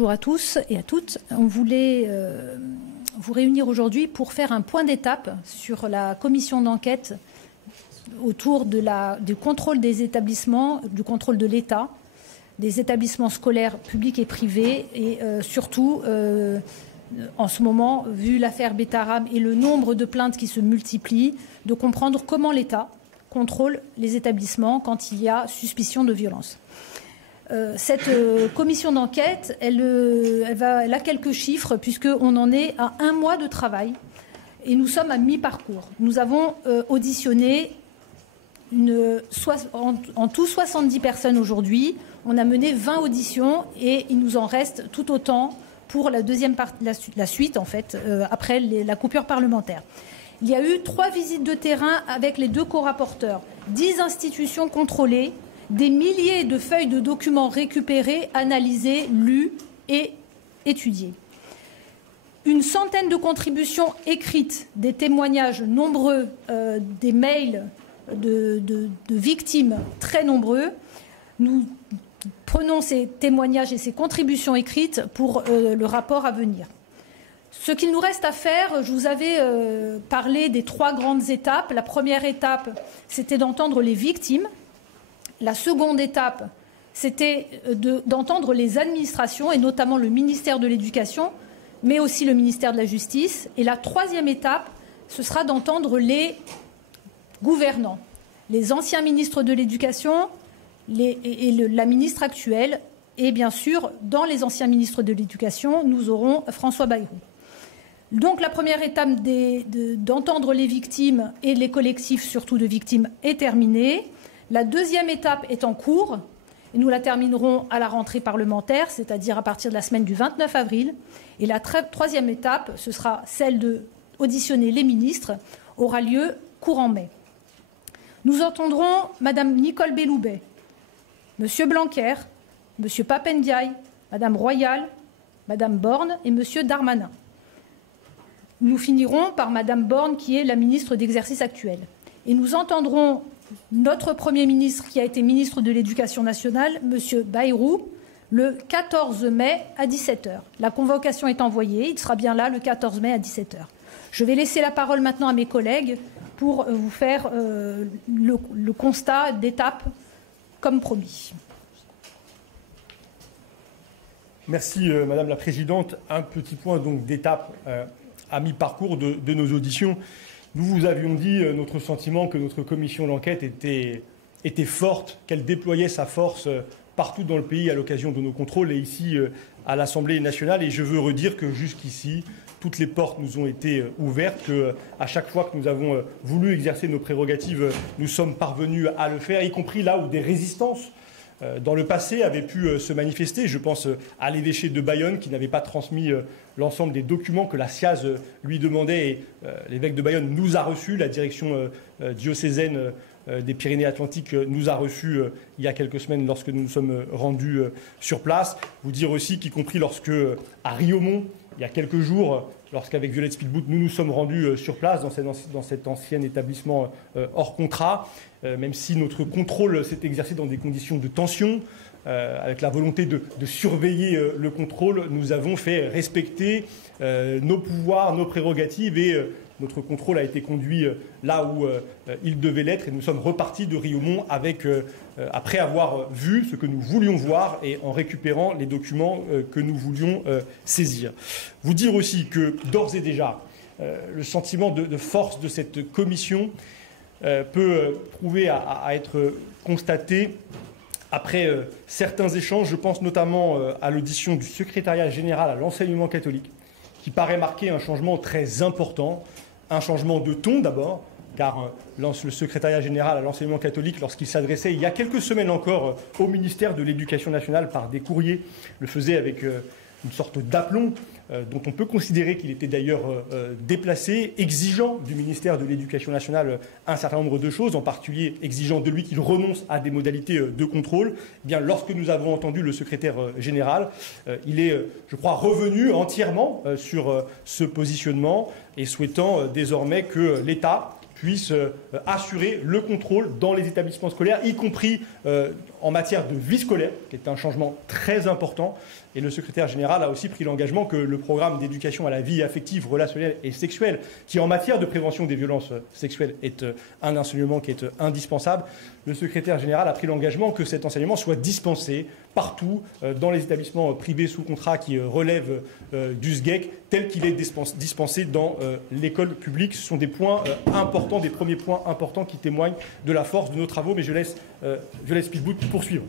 Bonjour à tous et à toutes. On voulait vous réunir aujourd'hui pour faire un point d'étape sur la commission d'enquête autour du contrôle des établissements, du contrôle de l'État, des établissements scolaires publics et privés et surtout, en ce moment, vu l'affaire Betaram et le nombre de plaintes qui se multiplient, de comprendre comment l'État contrôle les établissements quand il y a suspicion de violence. Cette commission d'enquête, elle a quelques chiffres puisqu'on en est à 1 mois de travail et nous sommes à mi-parcours. Nous avons auditionné en tout 70 personnes aujourd'hui. On a mené 20 auditions et il nous en reste tout autant pour la deuxième partie, la suite en fait, après la coupure parlementaire. Il y a eu 3 visites de terrain avec les 2 co-rapporteurs, 10 institutions contrôlées, des milliers de feuilles de documents récupérées, analysées, lues et étudiées. Une centaine de contributions écrites, des témoignages nombreux, des mails de victimes très nombreux. Nous prenons ces témoignages et ces contributions écrites pour le rapport à venir. Ce qu'il nous reste à faire, je vous avais parlé des 3 grandes étapes. La première étape, c'était d'entendre les victimes. La seconde étape, c'était d'entendre les administrations, et notamment le ministère de l'Éducation, mais aussi le ministère de la Justice. Et la troisième étape, ce sera d'entendre les gouvernants, les anciens ministres de l'Éducation la ministre actuelle. Et bien sûr, dans les anciens ministres de l'Éducation, nous aurons François Bayrou. Donc la première étape d'entendre les victimes et les collectifs, surtout de victimes, est terminée. La deuxième étape est en cours et nous la terminerons à la rentrée parlementaire, c'est-à-dire à partir de la semaine du 29 avril. Et la troisième étape, ce sera celle d'auditionner les ministres, aura lieu courant mai. Nous entendrons Mme Nicole Belloubet, M. Blanquer, M. Pape Ndiaye, Mme Royal, Mme Borne et M. Darmanin. Nous finirons par Mme Borne, qui est la ministre d'exercice actuelle. Et nous entendrons notre Premier ministre, qui a été ministre de l'Éducation nationale, M. Bayrou, le 14 mai à 17 h. La convocation est envoyée. Il sera bien là le 14 mai à 17 h. Je vais laisser la parole maintenant à mes collègues pour vous faire le constat d'étape comme promis. Merci Madame la Présidente. Un petit point donc d'étape à mi-parcours de nos auditions. Nous vous avions dit notre sentiment que notre commission d'enquête était forte, qu'elle déployait sa force partout dans le pays à l'occasion de nos contrôles et ici à l'Assemblée nationale. Et je veux redire que jusqu'ici, toutes les portes nous ont été ouvertes, qu'à chaque fois que nous avons voulu exercer nos prérogatives, nous sommes parvenus à le faire, y compris là où des résistances dans le passé avaient pu se manifester. Je pense à l'évêché de Bayonne qui n'avait pas transmis l'ensemble des documents que la SIAZ lui demandait. Et l'évêque de Bayonne nous a reçus, la direction diocésaine des Pyrénées-Atlantiques nous a reçus il y a quelques semaines lorsque nous nous sommes rendus sur place. Vous dire aussi qu'y compris lorsque, à Riaumont, il y a quelques jours, lorsqu'avec Violette Spielbout, nous nous sommes rendus sur place dans cet ancien établissement hors contrat, même si notre contrôle s'est exercé dans des conditions de tension, avec la volonté de surveiller le contrôle, nous avons fait respecter nos pouvoirs, nos prérogatives et notre contrôle a été conduit là où il devait l'être et nous sommes repartis de Riaumont après avoir vu ce que nous voulions voir et en récupérant les documents que nous voulions saisir. Vous dire aussi que d'ores et déjà, le sentiment de force de cette commission peut prouver à être constaté après certains échanges. Je pense notamment à l'audition du secrétariat général à l'enseignement catholique qui paraît marquer un changement très important. Un changement de ton d'abord, car le secrétariat général à l'enseignement catholique, lorsqu'il s'adressait il y a quelques semaines encore au ministère de l'Éducation nationale par des courriers, le faisait avec une sorte d'aplomb dont on peut considérer qu'il était d'ailleurs déplacé, exigeant du ministère de l'Éducation nationale un certain nombre de choses, en particulier exigeant de lui qu'il renonce à des modalités de contrôle. Eh bien, lorsque nous avons entendu le secrétaire général, il est, je crois, revenu entièrement sur ce positionnement et souhaitant désormais que l'État puisse assurer le contrôle dans les établissements scolaires, y compris en matière de vie scolaire, qui est un changement très important. Et le secrétaire général a aussi pris l'engagement que le programme d'éducation à la vie affective, relationnelle et sexuelle, qui en matière de prévention des violences sexuelles est un enseignement qui est indispensable, le secrétaire général a pris l'engagement que cet enseignement soit dispensé partout dans les établissements privés sous contrat qui relèvent du SGEC, tel qu'il est dispensé dans l'école publique. Ce sont des points importants, des premiers points importants qui témoignent de la force de nos travaux, mais je laisse Pitbout poursuivre.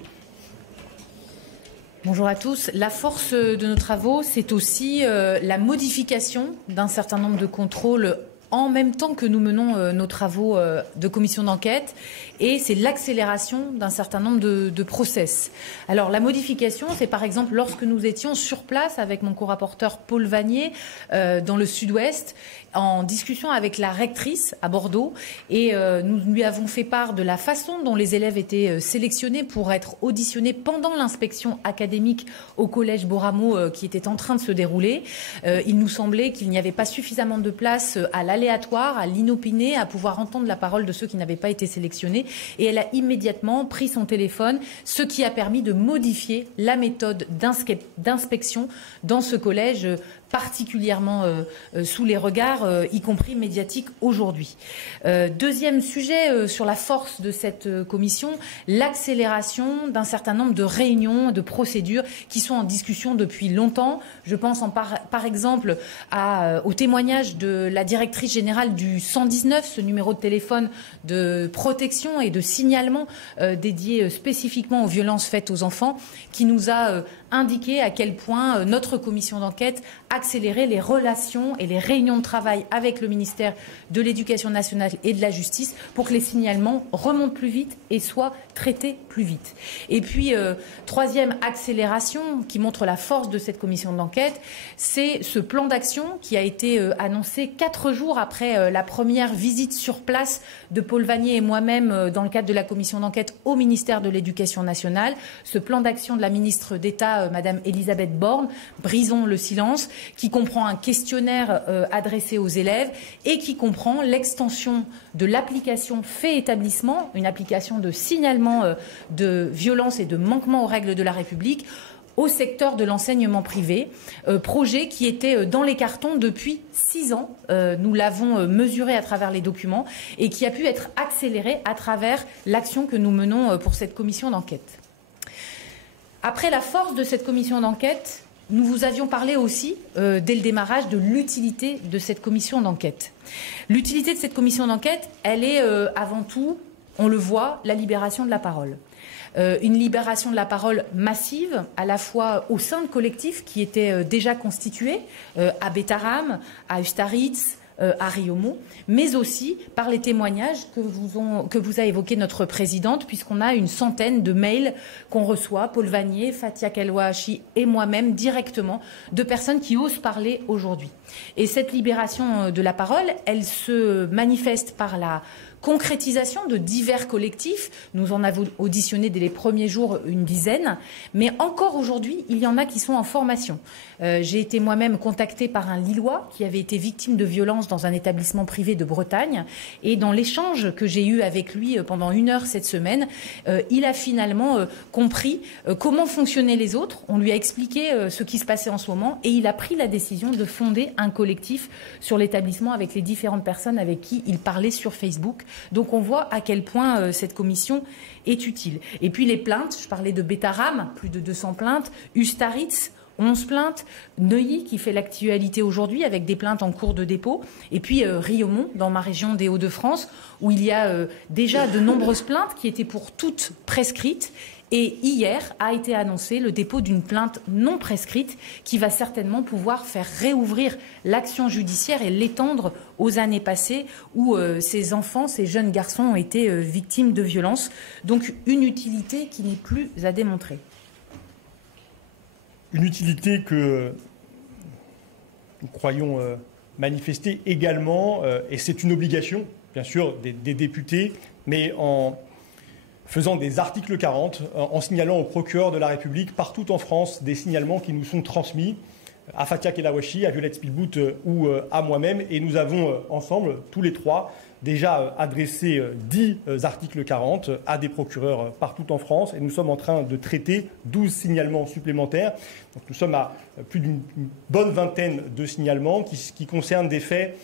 Bonjour à tous. La force de nos travaux, c'est aussi la modification d'un certain nombre de contrôles en même temps que nous menons nos travaux de commission d'enquête, et c'est l'accélération d'un certain nombre de process. Alors la modification, c'est par exemple lorsque nous étions sur place avec mon co-rapporteur Paul Vanier dans le sud-ouest, en discussion avec la rectrice à Bordeaux, et nous lui avons fait part de la façon dont les élèves étaient sélectionnés pour être auditionnés pendant l'inspection académique au collège Boramo qui était en train de se dérouler. Il nous semblait qu'il n'y avait pas suffisamment de place à l'aléatoire, à l'inopiné, à pouvoir entendre la parole de ceux qui n'avaient pas été sélectionnés, et elle a immédiatement pris son téléphone, ce qui a permis de modifier la méthode d'inspection dans ce collège particulièrement sous les regards, y compris médiatiques aujourd'hui. Deuxième sujet sur la force de cette commission, l'accélération d'un certain nombre de réunions, de procédures qui sont en discussion depuis longtemps. Je pense par exemple au témoignage de la directrice générale du 119, ce numéro de téléphone de protection et de signalement dédié spécifiquement aux violences faites aux enfants, qui nous a indiqué à quel point notre commission d'enquête accélérait les relations et les réunions de travail avec le ministère de l'Éducation nationale et de la Justice pour que les signalements remontent plus vite et soient traités plus vite. Et puis, troisième accélération qui montre la force de cette commission d'enquête, c'est ce plan d'action qui a été annoncé 4 jours après la première visite sur place de Paul Vanier et moi-même dans le cadre de la commission d'enquête au ministère de l'Éducation nationale. Ce plan d'action de la ministre d'État, Madame Elisabeth Borne, Brisons le silence, qui comprend un questionnaire adressé aux élèves et qui comprend l'extension de l'application Fait établissement, une application de signalement de violence et de manquement aux règles de la République, au secteur de l'enseignement privé, projet qui était dans les cartons depuis 6 ans. Nous l'avons mesuré à travers les documents et qui a pu être accéléré à travers l'action que nous menons pour cette commission d'enquête. Après la force de cette commission d'enquête, nous vous avions parlé aussi, dès le démarrage, de l'utilité de cette commission d'enquête. L'utilité de cette commission d'enquête, elle est avant tout, on le voit, la libération de la parole. Une libération de la parole massive, à la fois au sein de collectifs qui étaient déjà constitués, à Bétharram, à Ustaritz, à Riomo, mais aussi par les témoignages que vous a évoqué notre présidente, puisqu'on a une centaine de mails qu'on reçoit, Paul Vanier, Fatia Kelwahachi et moi-même directement, de personnes qui osent parler aujourd'hui. Et cette libération de la parole, elle se manifeste par la concrétisation de divers collectifs. Nous en avons auditionné dès les premiers jours une dizaine, mais encore aujourd'hui, il y en a qui sont en formation. J'ai été moi-même contactée par un Lillois qui avait été victime de violences dans un établissement privé de Bretagne, et dans l'échange que j'ai eu avec lui pendant 1 heure cette semaine, il a finalement compris comment fonctionnaient les autres. On lui a expliqué ce qui se passait en ce moment, et il a pris la décision de fonder un collectif sur l'établissement avec les différentes personnes avec qui il parlait sur Facebook. Donc on voit à quel point cette commission est utile. Et puis les plaintes, je parlais de Bétharram, plus de 200 plaintes, Ustaritz, 11 plaintes, Neuilly qui fait l'actualité aujourd'hui avec des plaintes en cours de dépôt, et puis Riomont dans ma région des Hauts-de-France où il y a déjà de nombreuses plaintes qui étaient pour toutes prescrites. Et hier a été annoncé le dépôt d'une plainte non prescrite qui va certainement pouvoir faire réouvrir l'action judiciaire et l'étendre aux années passées où ces enfants, ces jeunes garçons ont été victimes de violences. Donc une utilité qui n'est plus à démontrer. Une utilité que nous croyons manifester également, et c'est une obligation, bien sûr, des députés, mais en faisant des articles 40, en signalant au procureur de la République partout en France des signalements qui nous sont transmis à Fatia Kelawachi, à Violette Spielbout ou à moi-même. Et nous avons ensemble, tous les trois, déjà adressé 10 articles 40 à des procureurs partout en France. Et nous sommes en train de traiter 12 signalements supplémentaires. Donc nous sommes à plus d'une bonne vingtaine de signalements qui concernent des faits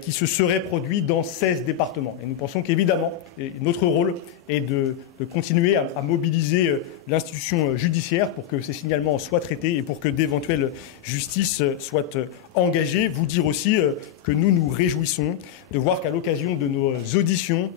qui se seraient produits dans 16 départements. Et nous pensons qu'évidemment, notre rôle est de continuer à mobiliser l'institution judiciaire pour que ces signalements soient traités et pour que d'éventuelles justices soient engagées. Vous dire aussi que nous nous réjouissons de voir qu'à l'occasion de nos auditions,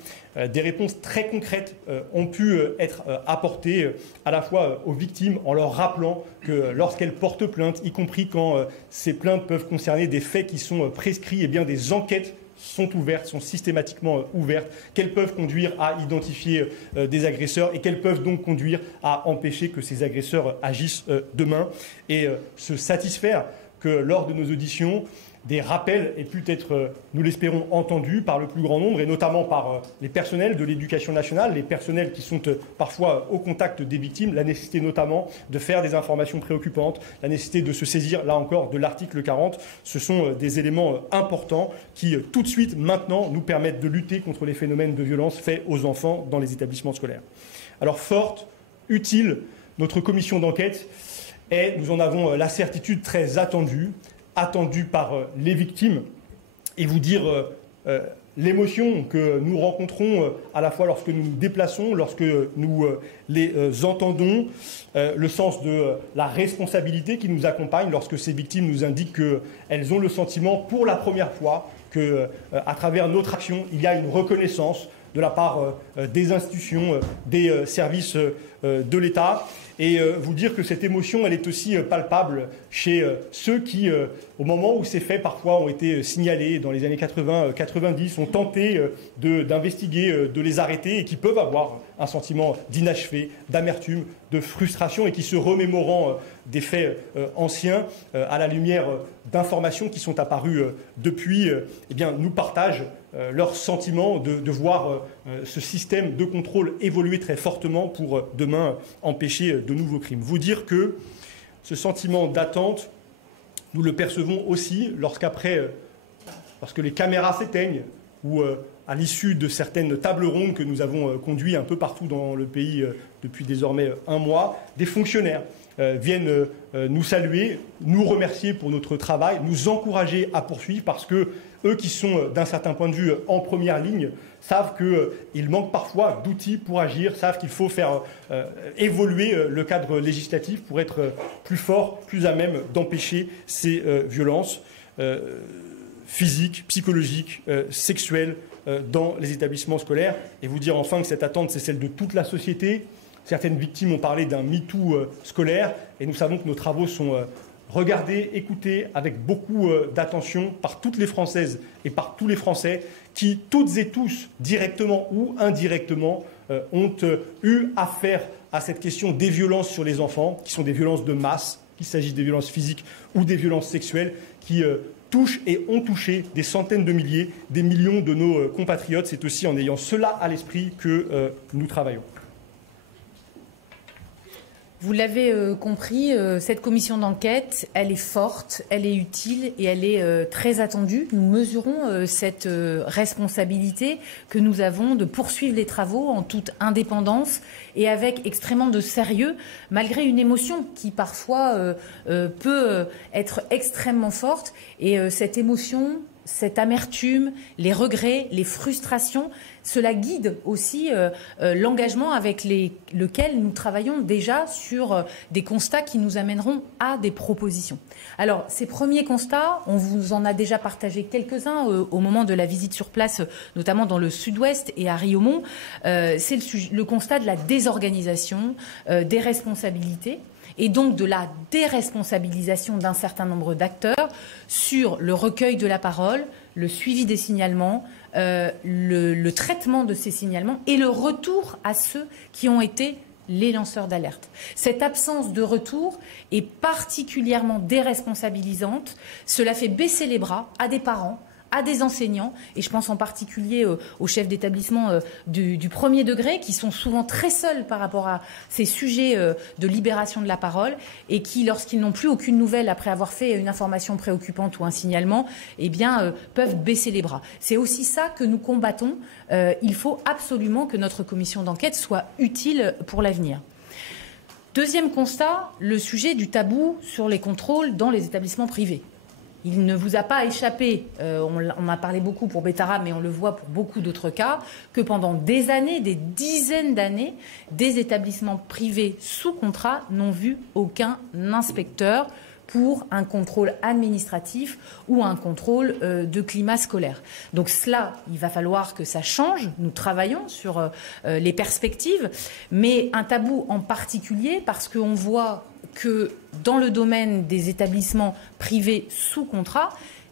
des réponses très concrètes ont pu être apportées à la fois aux victimes en leur rappelant que lorsqu'elles portent plainte, y compris quand ces plaintes peuvent concerner des faits qui sont prescrits, eh bien des enquêtes sont ouvertes, sont systématiquement ouvertes, qu'elles peuvent conduire à identifier des agresseurs et qu'elles peuvent donc conduire à empêcher que ces agresseurs agissent demain et se satisfaire que lors de nos auditions, des rappels aient pu être, nous l'espérons, entendus par le plus grand nombre et notamment par les personnels de l'éducation nationale, les personnels qui sont parfois au contact des victimes, la nécessité notamment de faire des informations préoccupantes, la nécessité de se saisir, là encore, de l'article 40. Ce sont des éléments importants qui, tout de suite, maintenant, nous permettent de lutter contre les phénomènes de violence faits aux enfants dans les établissements scolaires. Alors, forte, utile, notre commission d'enquête est, nous en avons la certitude, très attendue par les victimes et vous dire l'émotion que nous rencontrons à la fois lorsque nous nous déplaçons, lorsque nous les entendons, le sens de la responsabilité qui nous accompagne lorsque ces victimes nous indiquent qu'elles ont le sentiment pour la première fois qu'à travers notre action, il y a une reconnaissance de la part des institutions, des services de l'État. Et vous dire que cette émotion, elle est aussi palpable chez ceux qui, au moment où ces faits parfois ont été signalés dans les années 80-90, ont tenté d'investiguer, de les arrêter et qui peuvent avoir un sentiment d'inachevé, d'amertume, de frustration et qui, se remémorant des faits anciens, à la lumière d'informations qui sont apparues depuis, eh bien, nous partagent leur sentiment de voir ce système de contrôle évoluer très fortement pour demain empêcher de nouveaux crimes. Vous dire que ce sentiment d'attente, nous le percevons aussi lorsque les caméras s'éteignent ou à l'issue de certaines tables rondes que nous avons conduites un peu partout dans le pays depuis désormais un mois, des fonctionnaires viennent nous saluer, nous remercier pour notre travail, nous encourager à poursuivre parce que eux qui sont d'un certain point de vue en première ligne savent qu'il manque parfois d'outils pour agir, savent qu'il faut faire évoluer le cadre législatif pour être plus fort, plus à même d'empêcher ces violences physiques, psychologiques, sexuelles dans les établissements scolaires. Et vous dire enfin que cette attente, c'est celle de toute la société. Certaines victimes ont parlé d'un MeToo scolaire et nous savons que nos travaux sont regardés, écoutés avec beaucoup d'attention par toutes les Françaises et par tous les Français qui, toutes et tous, directement ou indirectement, ont eu affaire à cette question des violences sur les enfants, qui sont des violences de masse, qu'il s'agisse des violences physiques ou des violences sexuelles, qui touchent et ont touché des centaines de milliers, des millions de nos compatriotes. C'est aussi en ayant cela à l'esprit que nous travaillons. Vous l'avez compris, cette commission d'enquête, elle est forte, elle est utile et elle est très attendue. Nous mesurons cette responsabilité que nous avons de poursuivre les travaux en toute indépendance et avec extrêmement de sérieux, malgré une émotion qui parfois peut être extrêmement forte. Et cette émotion, cette amertume, les regrets, les frustrations, cela guide aussi l'engagement avec lequel nous travaillons déjà sur des constats qui nous amèneront à des propositions. Alors, ces premiers constats, on vous en a déjà partagé quelques-uns au moment de la visite sur place, notamment dans le sud-ouest et à Riomont. C'est le constat de la désorganisation, des responsabilités, et donc de la déresponsabilisation d'un certain nombre d'acteurs sur le recueil de la parole, le suivi des signalements, le traitement de ces signalements et le retour à ceux qui ont été les lanceurs d'alerte. Cette absence de retour est particulièrement déresponsabilisante. Cela fait baisser les bras à des parents, à des enseignants, et je pense en particulier aux chefs d'établissement du premier degré, qui sont souvent très seuls par rapport à ces sujets de libération de la parole, et qui, lorsqu'ils n'ont plus aucune nouvelle après avoir fait une information préoccupante ou un signalement, eh bien, peuvent baisser les bras. C'est aussi ça que nous combattons. Il faut absolument que notre commission d'enquête soit utile pour l'avenir. Deuxième constat, le sujet du tabou sur les contrôles dans les établissements privés. Il ne vous a pas échappé, on a parlé beaucoup pour Betterham, mais on le voit pour beaucoup d'autres cas, que pendant des années, des dizaines d'années, des établissements privés sous contrat n'ont vu aucun inspecteur pour un contrôle administratif ou un contrôle de climat scolaire. Donc cela, il va falloir que ça change. Nous travaillons sur les perspectives, mais un tabou en particulier parce qu'on voit que dans le domaine des établissements privés sous contrat,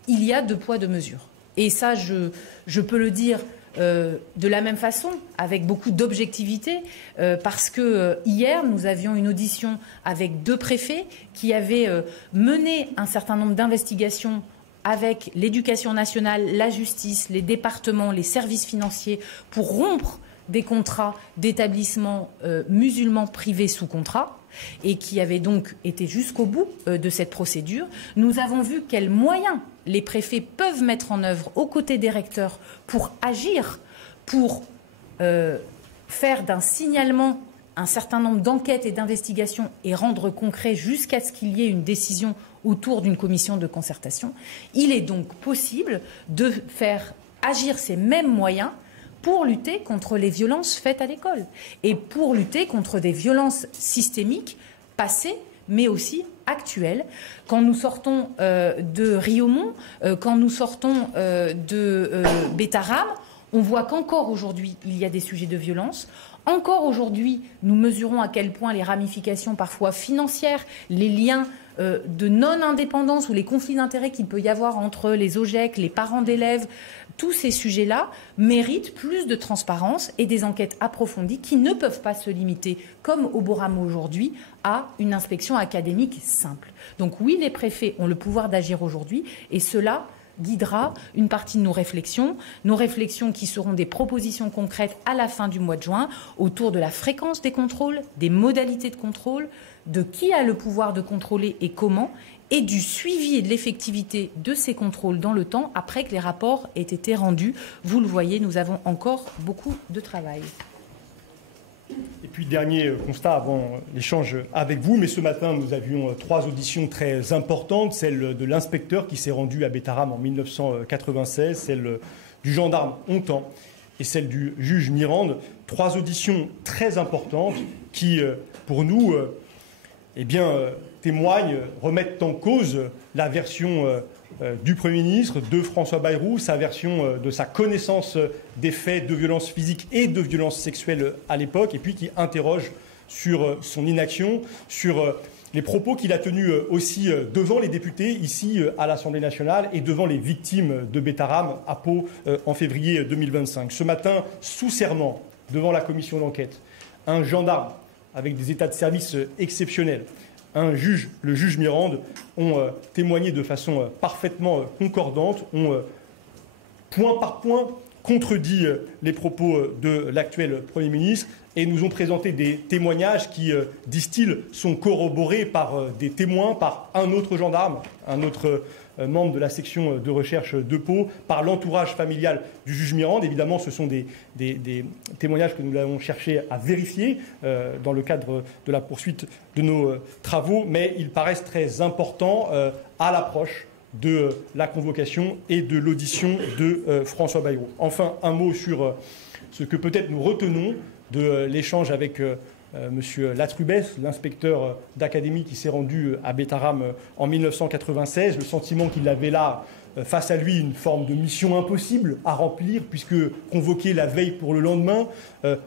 il y a 2 poids 2 mesures. Et ça, je peux le dire de la même façon, avec beaucoup d'objectivité, parce que hier, nous avions une audition avec 2 préfets qui avaient mené un certain nombre d'investigations avec l'éducation nationale, la justice, les départements, les services financiers, pour rompre des contrats d'établissements musulmans privés sous contrat, et qui avaient donc été jusqu'au bout de cette procédure. Nous avons vu quels moyens les préfets peuvent mettre en œuvre aux côtés des recteurs pour agir, pour faire d'un signalement un certain nombre d'enquêtes et d'investigations et rendre concret jusqu'à ce qu'il y ait une décision autour d'une commission de concertation. Il est donc possible de faire agir ces mêmes moyens pour lutter contre les violences faites à l'école et pour lutter contre des violences systémiques passées, mais aussi actuelles. Quand nous sortons de Riaumont, quand nous sortons de Betterham, on voit qu'encore aujourd'hui, il y a des sujets de violence. Encore aujourd'hui, nous mesurons à quel point les ramifications parfois financières, les liens de non-indépendance ou les conflits d'intérêts qu'il peut y avoir entre les OGEC, les parents d'élèves, tous ces sujets-là méritent plus de transparence et des enquêtes approfondies qui ne peuvent pas se limiter, comme au Boramo aujourd'hui, à une inspection académique simple. Donc oui, les préfets ont le pouvoir d'agir aujourd'hui et cela guidera une partie de nos réflexions qui seront des propositions concrètes à la fin du mois de juin autour de la fréquence des contrôles, des modalités de contrôle, de qui a le pouvoir de contrôler et comment, et du suivi et de l'effectivité de ces contrôles dans le temps après que les rapports aient été rendus. Vous le voyez, nous avons encore beaucoup de travail. Et puis, dernier constat avant l'échange avec vous, mais ce matin, nous avions 3 auditions très importantes, celle de l'inspecteur qui s'est rendu à Betterham en 1996, celle du gendarme Hontan et celle du juge Mirande. 3 auditions très importantes qui, pour nous, témoignent, remettent en cause la version du Premier ministre, de François Bayrou, sa version de sa connaissance des faits de violences physiques et de violences sexuelles à l'époque, et puis qui interroge sur son inaction, sur les propos qu'il a tenus aussi devant les députés, ici à l'Assemblée nationale, et devant les victimes de Betterham à Pau en février 2025. Ce matin, sous serment, devant la commission d'enquête, un gendarme avec des états de service exceptionnels, le juge Mirande, ont témoigné de façon parfaitement concordante, ont point par point contredit les propos de l'actuel Premier ministre et nous ont présenté des témoignages qui, disent-ils, sont corroborés par des témoins, par un autre gendarme, un autre membre de la section de recherche de Pau, par l'entourage familial du juge Mirande. Évidemment, ce sont des témoignages que nous avons cherché à vérifier dans le cadre de la poursuite de nos travaux, mais ils paraissent très importants à l'approche de la convocation et de l'audition de François Bayrou. Enfin, un mot sur ce que peut-être nous retenons de l'échange avec Monsieur Latrubès, l'inspecteur d'académie qui s'est rendu à Betterham en 1996, le sentiment qu'il avait là face à lui une forme de mission impossible à remplir, puisque convoqué la veille pour le lendemain,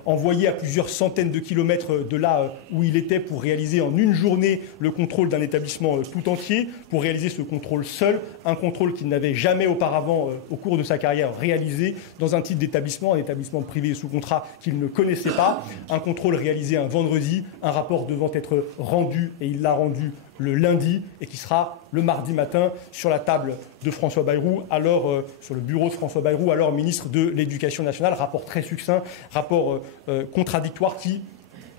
envoyé à plusieurs centaines de kilomètres de là où il était pour réaliser en une journée le contrôle d'un établissement tout entier, pour réaliser ce contrôle seul, un contrôle qu'il n'avait jamais auparavant au cours de sa carrière réalisé dans un type d'établissement, un établissement privé sous contrat qu'il ne connaissait pas, un contrôle réalisé un vendredi, un rapport devant être rendu, et il l'a rendu le lundi, et qui sera le mardi matin sur la table de François Bayrou, alors sur le bureau de François Bayrou, alors ministre de l'Éducation nationale. Rapport très succinct, rapport contradictoire qui,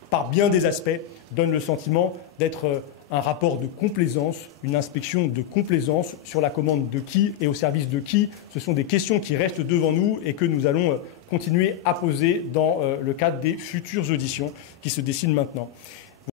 par bien des aspects, donne le sentiment d'être un rapport de complaisance, une inspection de complaisance sur la commande de qui et au service de qui. Ce sont des questions qui restent devant nous et que nous allons continuer à poser dans le cadre des futures auditions qui se dessinent maintenant.